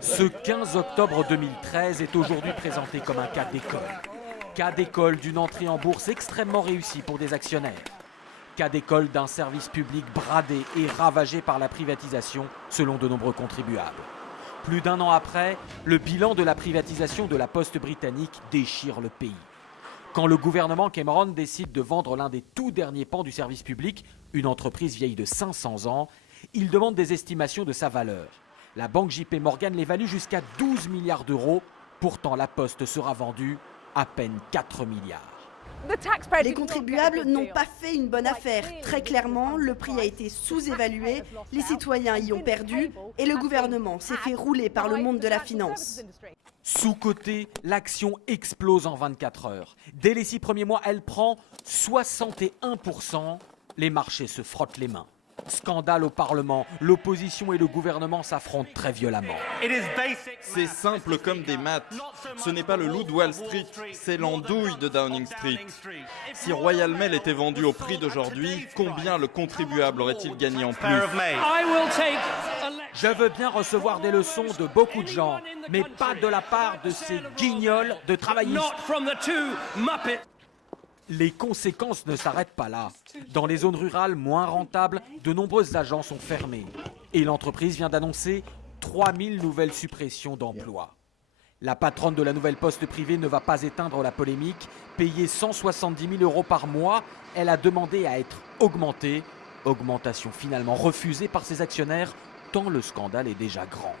Ce 15 octobre 2013 est aujourd'hui présenté comme un cas d'école. Cas d'école d'une entrée en bourse extrêmement réussie pour des actionnaires. Cas d'école d'un service public bradé et ravagé par la privatisation, selon de nombreux contribuables. Plus d'un an après, le bilan de la privatisation de la Poste britannique déchire le pays. Quand le gouvernement Cameron décide de vendre l'un des tout derniers pans du service public, une entreprise vieille de 500 ans, il demande des estimations de sa valeur. La banque JP Morgan l'évalue jusqu'à 12 milliards d'euros. Pourtant, la Poste sera vendue à peine 4 milliards. Les contribuables n'ont pas fait une bonne affaire. Très clairement, le prix a été sous-évalué, les citoyens y ont perdu et le gouvernement s'est fait rouler par le monde de la finance. Sous-cotée, l'action explose en 24 heures. Dès les 6 premiers mois, elle prend 61%. Les marchés se frottent les mains. Scandale au Parlement, l'opposition et le gouvernement s'affrontent très violemment. C'est simple comme des maths. Ce n'est pas le loup de Wall Street, c'est l'andouille de Downing Street. Si Royal Mail était vendu au prix d'aujourd'hui, combien le contribuable aurait-il gagné en plus? Je veux bien recevoir des leçons de beaucoup de gens, mais pas de la part de ces guignols de travaillistes. Les conséquences ne s'arrêtent pas là. Dans les zones rurales moins rentables, de nombreuses agences sont fermées. Et l'entreprise vient d'annoncer 3000 nouvelles suppressions d'emplois. La patronne de la nouvelle poste privée ne va pas éteindre la polémique. Payée 170 000 euros par mois, elle a demandé à être augmentée. Augmentation finalement refusée par ses actionnaires, tant le scandale est déjà grand.